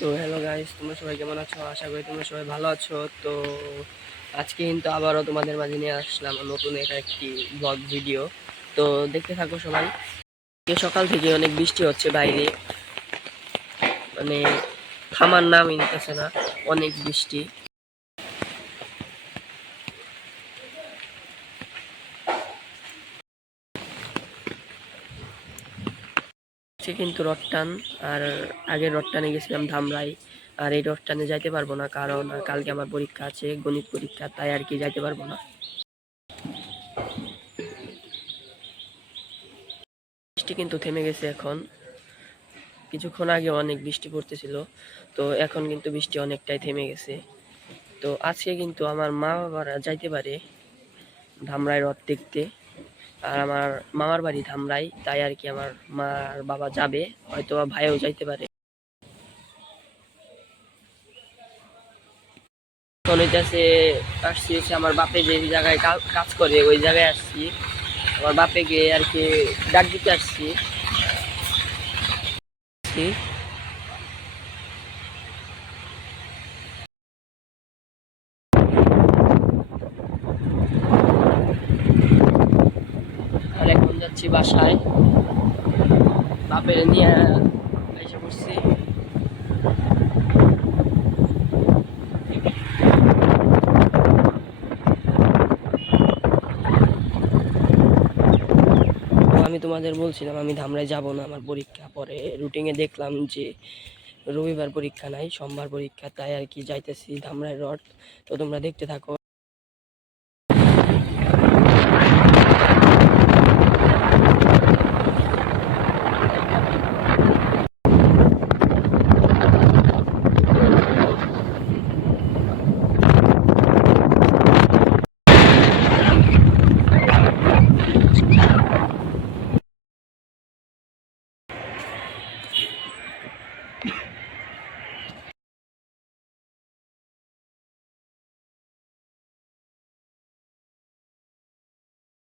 তো hello guys তোমরা সবাই কেমন আছো? আশা করি তোমরা সবাই ভালো আছো। তো আজকে কিন্তু আবারও তোমাদের মাঝে নিয়ে আসলাম নতুন এটা একটি ব্লগ ভিডিও তো দেখতে থাকো সবাই। সকাল থেকে অনেক বৃষ্টি হচ্ছে বাইরে। মানে থামার নাম নিতেছে না, অনেক বৃষ্টি। সে কিন্তু রটটান আর আগের রটটানে গেছিলাম ধামরাই। আর এই রটটানে যাইতে পারব না কারণ কালকে আমার পরীক্ষা আছে, গণিত পরীক্ষা, তাই আর কি যাইতে পারব না। বৃষ্টি কিন্তু থেমে গেছে এখন। কিছুক্ষণ আগে অনেক বৃষ্টি পড়তেছিল, তো এখন কিন্তু বৃষ্টি অনেকটাই থেমে গেছে। তো আজকে কিন্তু আমার মা বাবারা যাইতে পারে ধামরাই রথ দেখতে। আর আমার মামার বাড়ি ধামরাই, তাই আর কি আমার মা আর বাবা যাবে হয়তো ভাইও যাইতে পারে। আসছি হচ্ছে আমার বাপে যে জায়গায় কাজ করে, ওই জায়গায় আসছি। আমার বাপে গিয়ে আর কি ডাক দিতে আসছি আসছি। আর এখন যাচ্ছি বাসায়। বাপের নিয়ে এসে পড়ছি। আমি তোমাদের বলছিলাম, আমি ধামরায় যাব না আমার পরীক্ষা পরে। রুটিনে দেখলাম যে রবিবার পরীক্ষা নাই, সোমবার পরীক্ষা, তাই আর কি যাইতেছি ধামরাই রড তো তোমরা দেখতে থাকো।